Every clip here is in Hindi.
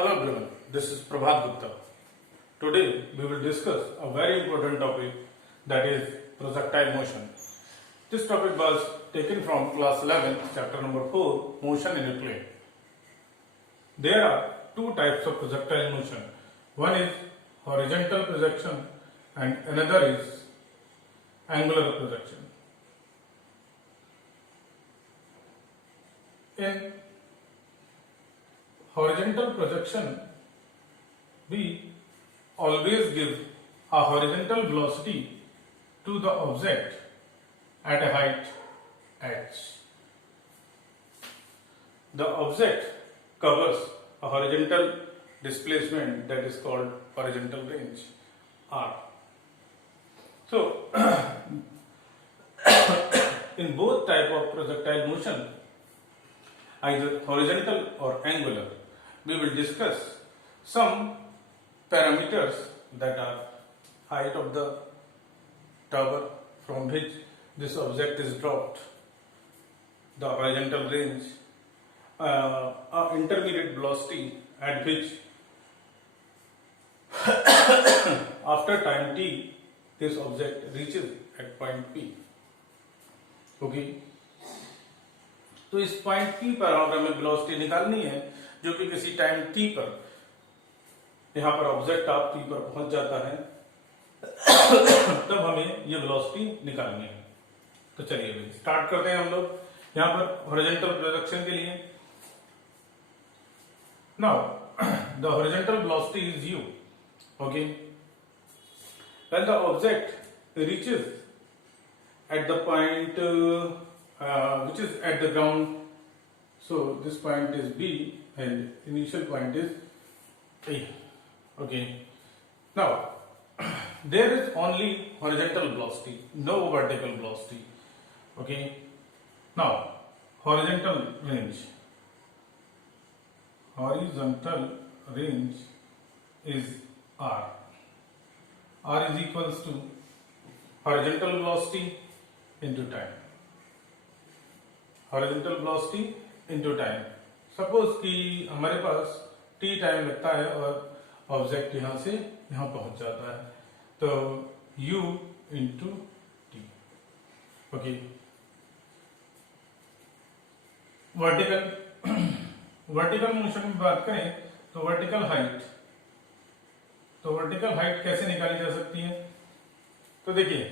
Hello everyone, this is Prabhat Gupta. Today we will discuss a very important topic, that is projectile motion. This topic was taken from class 11, chapter number 4, motion in a plane. There are two types of projectile motion. One is horizontal projection and another is angular projection. In horizontal projection, we always give a horizontal velocity to the object at a height h. The object covers a horizontal displacement that is called horizontal range r. So, in both type of projectile motion, either horizontal or angular, we will discuss some parameters that are height of the tower from which this object is dropped, the horizontal range, intermediate velocity at which after time t this object reaches at point P. Okay. तो इस पॉइंट P पर हमें वेलोसिटी निकालनी है जो कि किसी टाइम t पर, यहाँ पर ऑब्जेक्ट आप P पर पहुंच जाता है तब हमें ये वेलोसिटी निकालनी है. तो चलिए भाई स्टार्ट करते हैं हम लोग. यहाँ पर हॉरिजॉन्टल प्रोजेक्शन के लिए now the horizontal velocity is u. Okay, when the object reaches at the point which is at the ground, so this point is B and initial point is A. Okay, now there is only horizontal velocity, no vertical velocity. Okay, now horizontal range is R. R is equals to horizontal velocity into time. Horizontal velocity into time. Suppose कि हमारे पास t टाइम लगता है और ऑब्जेक्ट यहां से यहां पहुंच जाता है, तो u into T. Okay, vertical motion में बात करें तो वर्टिकल हाइट कैसे निकाली जा सकती है. तो देखिए,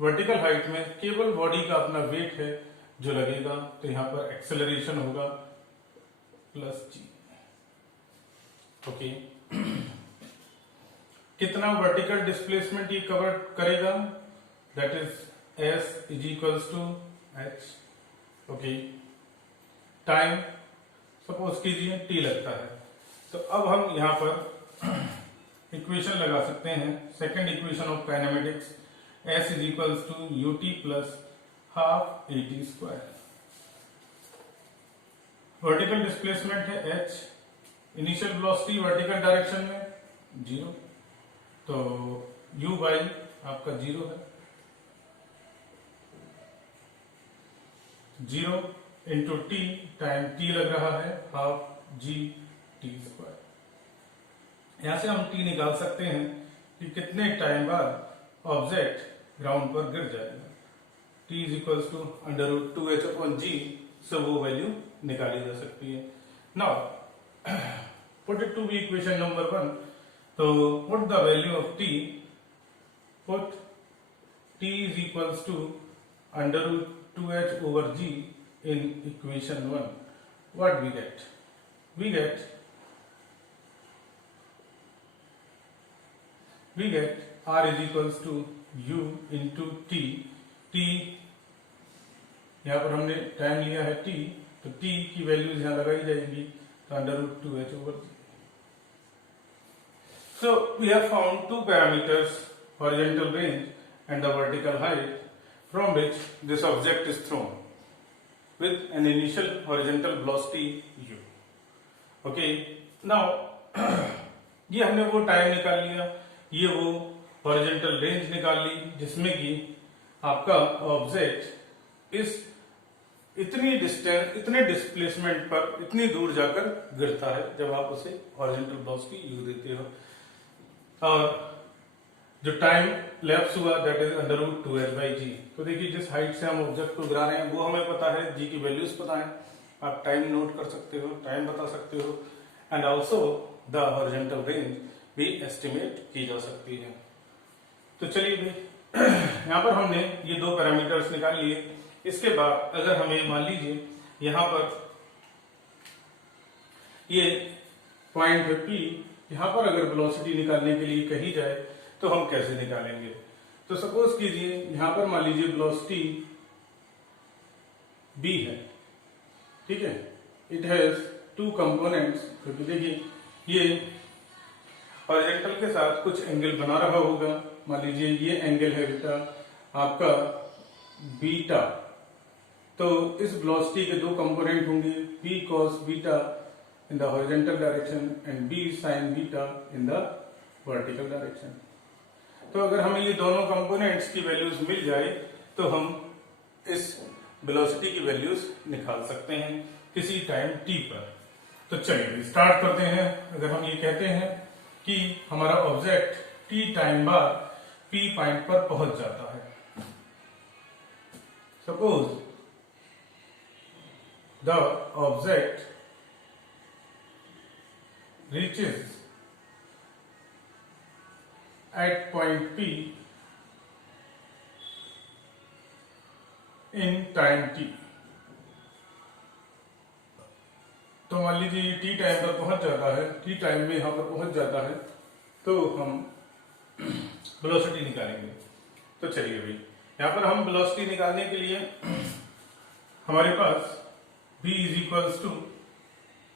वर्टिकल हाइट में केवल बॉडी का अपना वेट है जो लगेगा, तो यहां पर एक्सेलरेशन होगा प्लस g. ओके, कितना वर्टिकल डिस्प्लेसमेंट ये कवर करेगा, that is s is equals to h. Okay, time suppose कीजिए t लगता है, तो अब हम यहां पर इक्वेशन लगा सकते हैं, second equation of kinematics, s is equals to ut plus half at square. Vertical displacement है h, initial velocity vertical direction में 0, तो u बाई आपका 0 है, 0 इंटू टी, टाइम t लग रहा है हाफ g t स्क्वायर. यहां से हम t निकाल सकते हैं कि कितने टाइम बाद ऑब्जेक्ट ग्राउंड पर गिर जाएगा. t is equals to under root 2h upon g, से वो वैल्यू निकाली जा सकती है. Now put it to be equation number 1. तो put the value of t, put t is equals to under root 2h over g in equation 1. What we get? We get r is equals to u into t. t यहाँ पर हमने टाइम लिया है t, तो t की वैल्यूज यहाँ लगाई जाएंगी, तो under root 2h over g. So we have found two parameters, horizontal range and the vertical height, from which this object is thrown with an initial horizontal velocity u. Okay, now ये हमने वो टाइम निकाल लिया, ये वो हॉरिजॉन्टल रेंज निकाल ली जिसमें कि आपका ऑब्जेक्ट इस इतनी डिस्टेंस, इतने डिस्प्लेसमेंट पर इतनी दूर जाकर गिरता है जब आप उसे हॉरिजॉन्टल वेलोसिटी यू देते हो। और जो टाइम लैप्स हुआ that is under root 2h/g। तो देखिए जिस हाइट से हम ऑब्जेक्ट को गिरा रहे हैं वो हमें पता है, जी की वैल्यूज पता है, आप टाइम नोट कर सकते हो, टाइम बता सकते हो, and also the horizontal range भी एस्टिमेट की जा सकती है। तो चलिए भाई यहाँ पर हमने ये दो पैरामीटर्स निकाल लिए। इसके बाद अगर हमें मान लीजिए यहाँ पर ये पॉइंट है P, यहाँ पर अगर वेलोसिटी निकालने के लिए कही जाए तो हम कैसे निकालेंगे। तो सपोज कीजिए यहाँ पर मान लीजिए वेलोसिटी B है, ठीक है, इट हैज टू कंपोनेंट्स। क्योंकि देखिए ये हॉरिजॉन्टल के साथ कुछ एंगल बना रहा होगा, मान लीजिए ये एंगल है बेटा आपका बीटा। तो इस वेलोसिटी के दो कंपोनेंट होंगे, P cos beta in the horizontal direction and B sin beta in the vertical direction। तो अगर हमें ये दोनों कंपोनेंट्स की वैल्यूज मिल जाए तो हम इस वेलोसिटी की वैल्यूज निकाल सकते हैं किसी टाइम t पर। तो चलिए स्टार्ट करते हैं। अगर हम ये कहते हैं कि हमारा ऑब्जेक्ट t टाइम बाद P पॉइंट पर पहुंच जाता है, suppose the object reaches at point P in time t। तो मान लीजिए टी टाइम पर पहुंच जाता है, टी टाइम में यहां पर पहुंच जाता है, तो हम वेलोसिटी निकालेंगे। तो चलिए भाई यहां पर हम वेलोसिटी निकालने के लिए हमारे पास v is equals to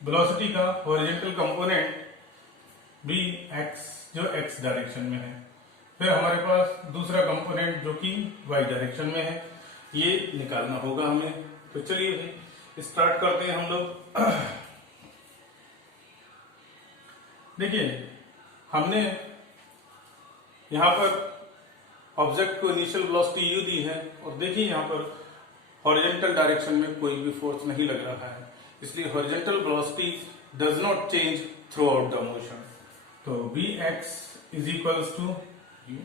velocity का हॉरिजॉन्टल कंपोनेंट बी एक्स जो एक्स डायरेक्शन में है, फिर हमारे पास दूसरा कंपोनेंट जो कि वाई डायरेक्शन में है, ये निकालना होगा हमें। तो चलिए स्टार्ट करते हैं हम लोग। देखिए हमने यहां पर ऑब्जेक्ट को इनिशियल वेलोसिटी यू दी है और देखिए यहां पर हॉरिजॉन्टल डायरेक्शन में कोई भी फोर्स नहीं लग रहा है, इसलिए horizontal velocity does not change throughout the motion. तो bx is equals to u,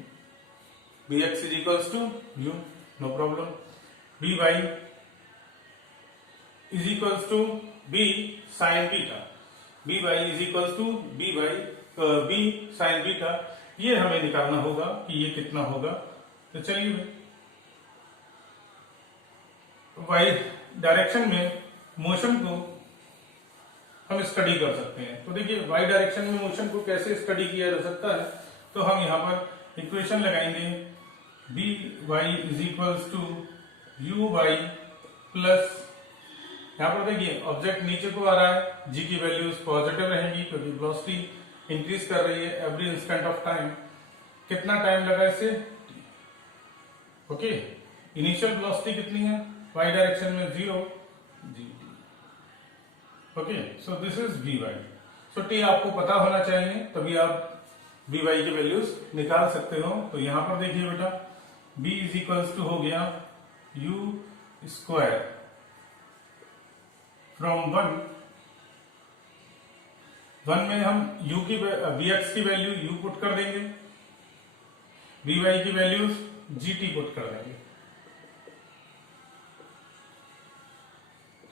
bx is equals to u, no problem. by is equals to b sine beta, by is equals to b sine beta. ये हमें निकालना होगा कि ये कितना होगा। तो चलिए वाई डायरेक्शन में मोशन को हम स्टडी कर सकते हैं। तो देखिए वाई डायरेक्शन में मोशन को कैसे स्टडी किया जा सकता है। तो हम यहाँ पर इक्वेशन लगाएंगे dy is equals to uy plus, यहाँ पर देखिए ऑब्जेक्ट नीचे को आ रहा है, g की वैल्यूज पॉजिटिव रहेंगी क्योंकि वेलोसिटी इंक्रीज कर रही है एवरी इंस्टेंट ऑफ टाइम। कितना टाइम लगा इसे, ओके, इनिशियल वेलोसिटी कितनी है y डायरेक्शन में 0 g, okay, so this is Vy। So t आपको पता होना चाहिए तभी आप Vy की वैल्यूज निकाल सकते हो। तो यहां पर देखिए बेटा b इज इक्वल्स टू हो गया u स्क्वायर फ्रॉम 1 में हम u की vx की वैल्यू u पुट कर देंगे, Vy की वैल्यूज gt पुट कर देंगे।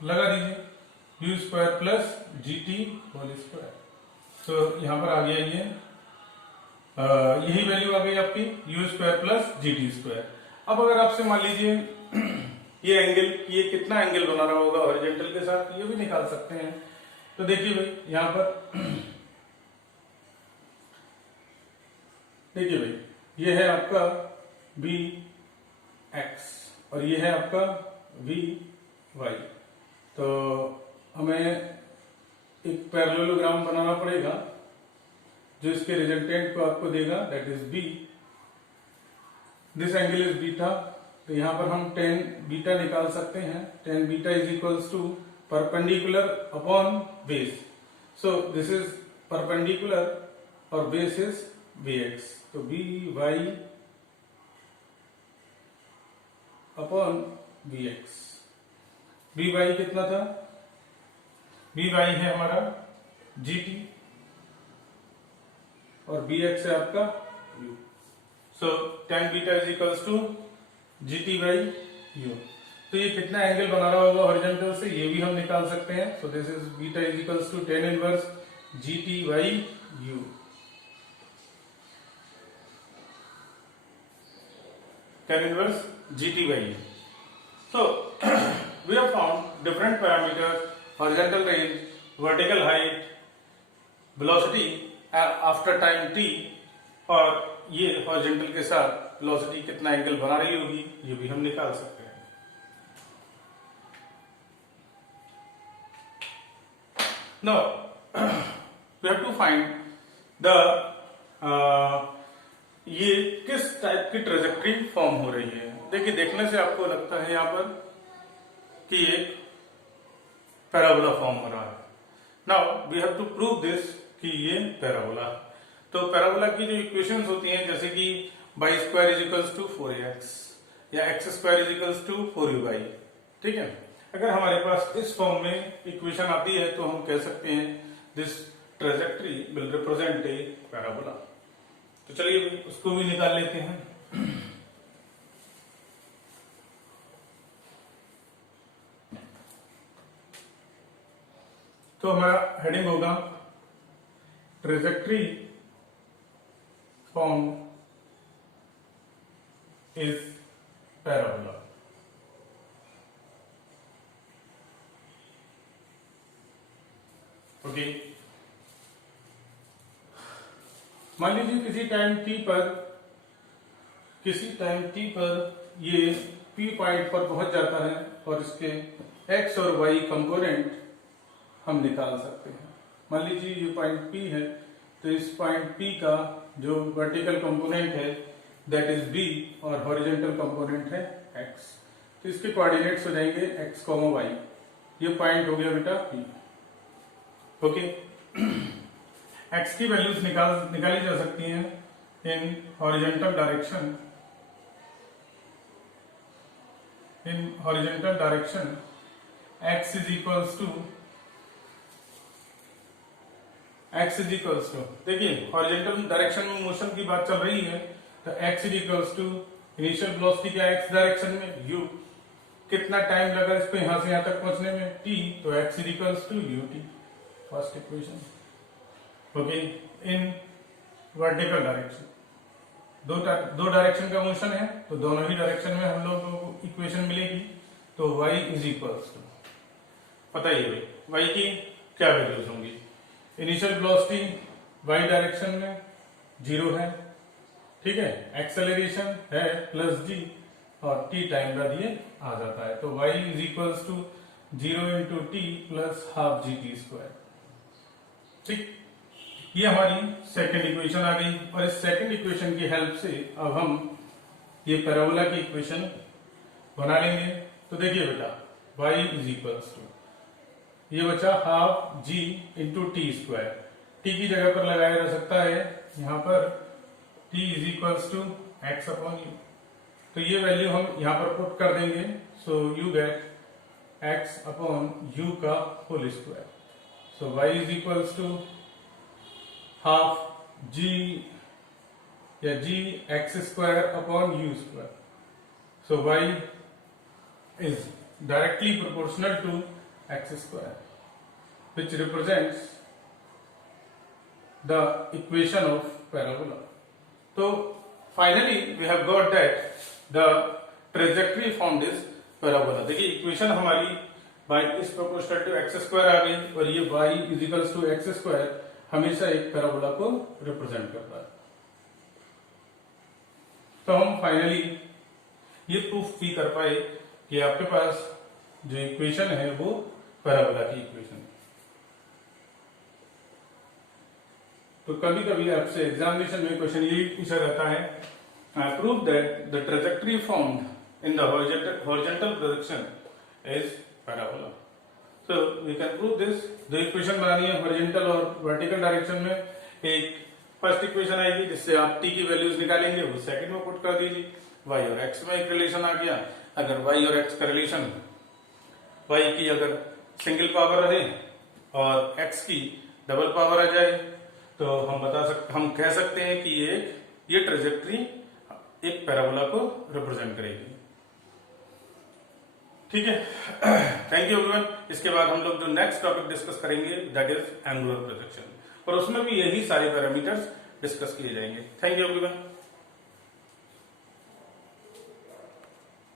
लगा दीजिए u square plus gt whole square. तो यहां पर आ गया ये यही वैल्यू आ गई आपकी u square plus gt square. अब अगर आपसे मान लीजिए ये एंगल, ये कितना एंगल बना रहा होगा हॉरिजॉन्टल के साथ, ये भी निकाल सकते हैं। तो देखिए भाई यहां पर देखिए भाई ये है आपका vx और ये है आपका vy। तो हमें एक पैरेललोग्राम बनाना पड़ेगा जो इसके रिजल्टेंट को आपको देगा, that is b। This angle is beta. तो यहां पर हम tan बीटा निकाल सकते हैं। tan beta is equals to perpendicular upon base. So this is perpendicular और बेस इज bx। तो by upon bx। B Y कितना था, बी वाई है हमारा जी टी और बी एक्स है आपका U. So tan beta is equals to G T by U. तो ये कितना एंगल बना रहा होगा हॉरिजॉन्टल से, ये भी हम निकाल सकते हैं। So this is beta is equals to tan inverse G T by U. tan inverse GT by U. So we have found different parameters: horizontal range, vertical height, velocity after time t, और ये horizontal के साथ velocity कितना एंगल बना रही होगी ये भी हम निकाल सकते हैं। Now we have to find the ये किस टाइप की ट्रेजेक्ट्री फॉर्म हो रही है। देखिए, देखने से आपको लगता है यहाँ पर कि एक पैराबोला फॉर्म हो रहा है। Now we have to prove this कि ये पैराबोला। तो पैराबोला की जो इक्वेशंस होती हैं, जैसे कि y square is equals to 4ax या x square is equals to 4uy, ठीक है। अगर हमारे पास इस फॉर्म में इक्वेशन आती है तो हम कह सकते हैं this trajectory will represent a parabola. तो चलिए उसको भी निकाल लेते हैं। तो हमारा हेडिंग होगा trajectory form is parabola. Okay, मान लीजिए किसी टाइम t पर ये p पॉइंट पर पहुंच जाता है और इसके x और y कंपोनेंट हम निकाल सकते हैं। मान लीजिए ये पॉइंट p है, तो इस पॉइंट p का जो वर्टिकल कंपोनेंट है दैट इज b और हॉरिजॉन्टल कंपोनेंट है x। तो इसके कोऑर्डिनेट्स हो जाएंगे x, y। ये पॉइंट हो गया बेटा p। ओके, x की वैल्यूज निकाली जा सकती हैं in horizontal direction. x is equals to देखिए, हॉरिजॉन्टल डायरेक्शन में मोशन की बात चल रही है, तो x is equals to initial velocity क्या x डायरेक्शन में u, कितना टाइम लगा इस पे यहां से यहां तक पहुंचने में t, तो x is equals to ut, first equation. Okay, in vertical direction दो डायरेक्शन का मोशन है, तो दोनों ही डायरेक्शन में हम लोग को इक्वेशन मिलेगी। तो y इज इक्वल्स टू, बताइए भाई y की क्या वैल्यूज होंगी। इनिशियल वेलोसिटी y डायरेक्शन में 0 है, ठीक है, एक्सेलरेशन है प्लस g और t टाइम बाद ये आ जाता है। तो y is equals to 0 into t plus half g t square. ठीक, ये हमारी सेकंड इक्वेशन आ गई और इस सेकंड इक्वेशन की हेल्प से अब हम ये पैराबोला की इक्वेशन बना लेंगे। तो देखिए बेटा, y इज इक्वल्स टू ये बचा हाफ जी इंटू टी स्क्वायर। टी की जगह पर लगाया जा सकता है यहाँ पर t is equals to x upon u. तो ये वैल्यू हम यहाँ पर पुट कर देंगे। So you get x upon u का whole square. So y is equals to half g या g x square upon u square. So y is directly proportional to x square, which represents the equation of parabola. So finally we have got that the trajectory formed is parabola. देखिए इक्वेशन हमारी y is proportional to x square आ गई और ये y is equals to x square हमेशा एक पैराबोला को रिप्रेजेंट करता है। तो हम फाइनली ये प्रूफ भी कर पाए कि आपके पास जो इक्वेशन है वो पैराबोला की इक्वेशन है। तो कभी कभी आपसे एग्जामिनेशन में क्वेश्चन ये पूछा जाता है, prove that the trajectory formed in the horizontal projection is parabola. So we can prove this. दो इक्वेशन बनानी है हॉरिजॉन्टल और वर्टिकल डायरेक्शन में। एक फर्स्ट इक्वेशन आएगी जिससे आप t की वैल्यूज निकालेंगे, वो सेकंड में पुट कर दीजिए। y और x में एक रिलेशन आ गया। अगर y और x का रिलेशन y की अगर सिंगल पावर रहे और x की डबल पावर आ जाए तो हम कह सकते हैं कि ये ट्रेजेक्ट्री एक पैराबोला को रिप्रेजेंट करेगी। ठीक है, थैंक यू एवरीवन। इसके बाद हम लोग जो नेक्स्ट टॉपिक डिस्कस करेंगे दैट इज एंगुलर प्रोजेक्शन, और उसमें भी यही सारे पैरामीटर्स डिस्कस किए जाएंगे। Thank you everyone.